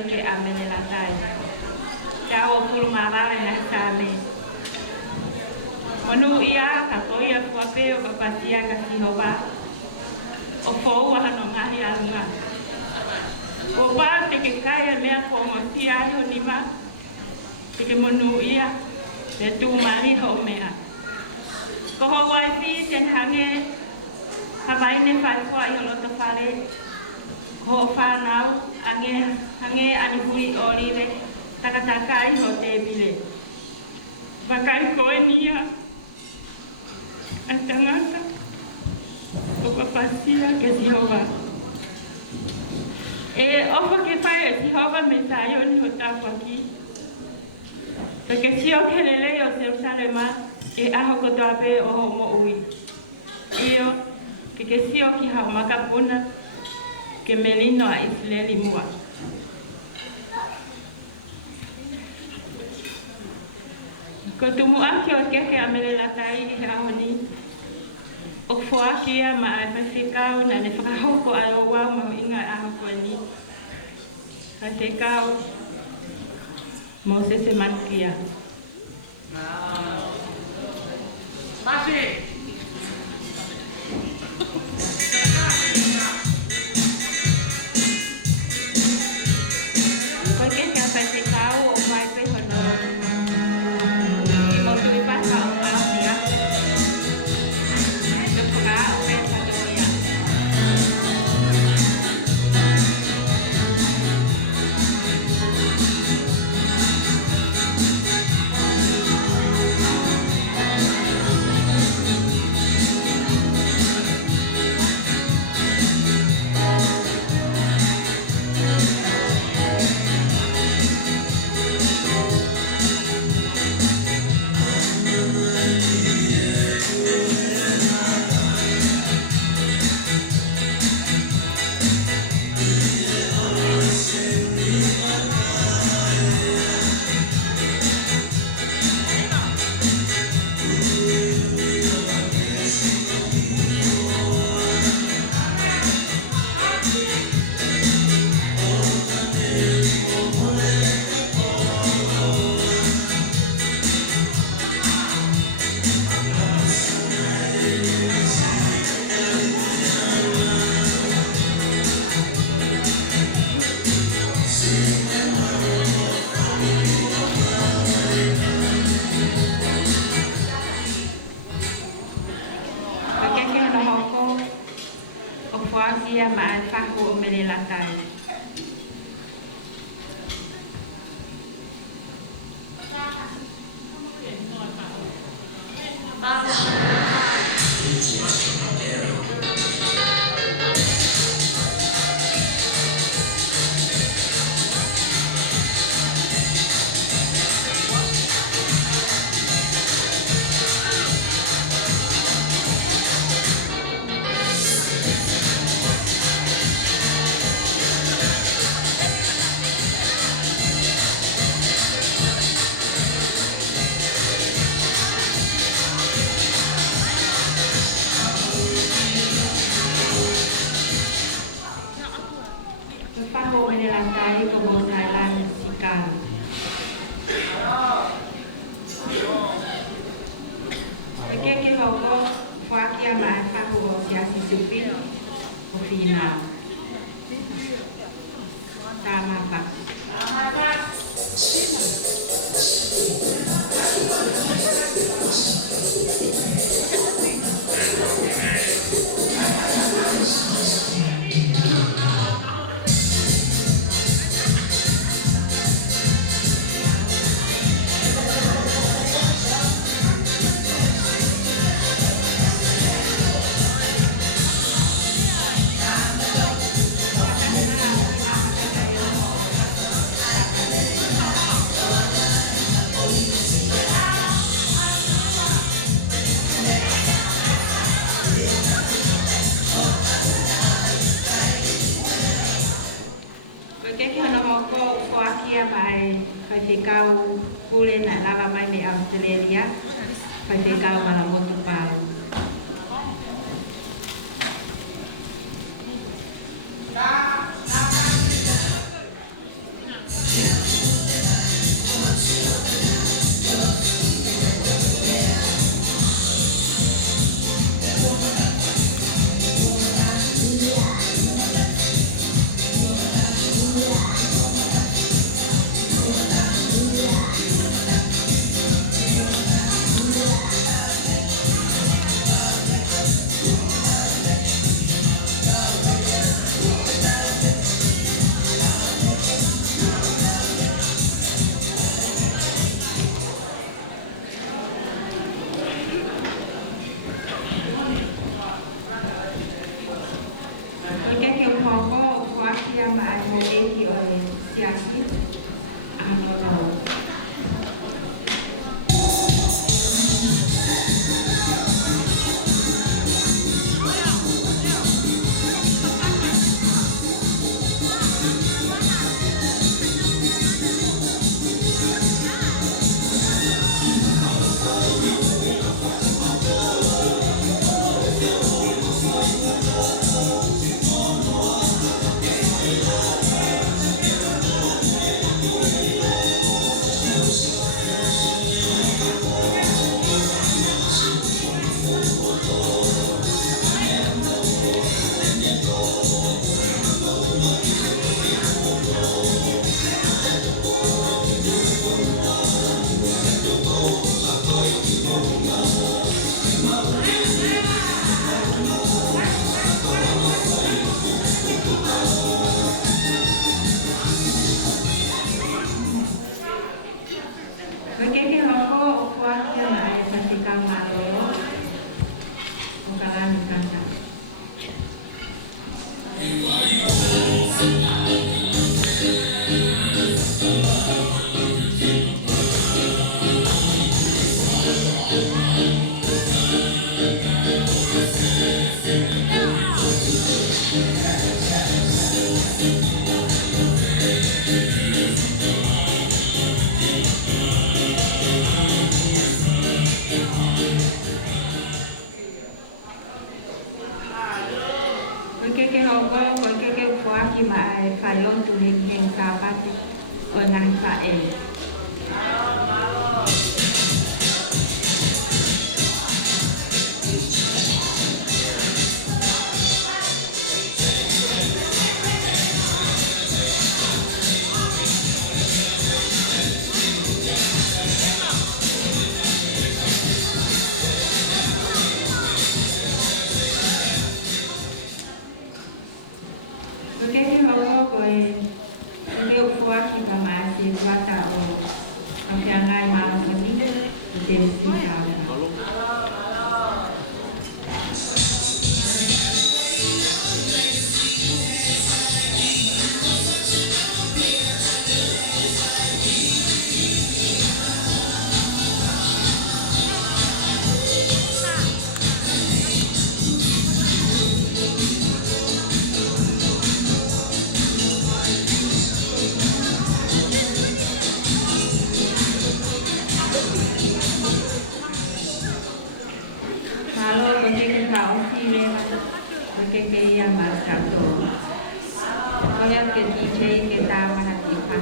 ke amene la tai. Te au pulu mawale na same. Manu ia ka koia fuape o papatia ka sihoba. O fou hano ngahi alunga. O wā te ke kaya mea ko ngoti ai o nima. Te ke manu ia. Te tū mani ho mea. Ko ho waifi te hange. Hawaine whai fua i o loto whare. Ko whanau hange anipuri o rive. Takatakai ho te bile. Wakai koe nia. A tangata. O papasia ke sihowa. E ofa ke whai e sihowa me saio ni ho tāpaki. Te ke sio ke lele o Jerusalema e aho kotoa pe o ho mo ui. Io ke sio ki hao makapuna ke melino a Isileli mua. Ko tumu aki o keke a mele latai I he ahoni. O fuakia ma a whawhekau na ne whakahoko a o wau ma o inga a hoko ni. Whawhekau mo sese mankia. Masi! Ko keke a whawhekau o mai pe hono. I mo tui pasa o Aunia. Te whaka o pe Patagonia. Ia ma e whahu o mele latai. Whaho mele latai ko mo Thailand sikan. Ke ke hoko whakia ma e whahu o siasi supi o whina. Tama pak. Ia mai whawhekau pule na lava mai me Australia, whawhekau mala motu pau. Siaki, ano Porque roko okuaki na ay patikang malo o kalan kanta. Porque okuaki ma ay fayon tulig ng kapat o nang pae. Porque roko okuaki pa maasi wata o ang piangay malang kanina din siya. Malo porque kau sih porque yang mas kau, kalau yang kita mana kita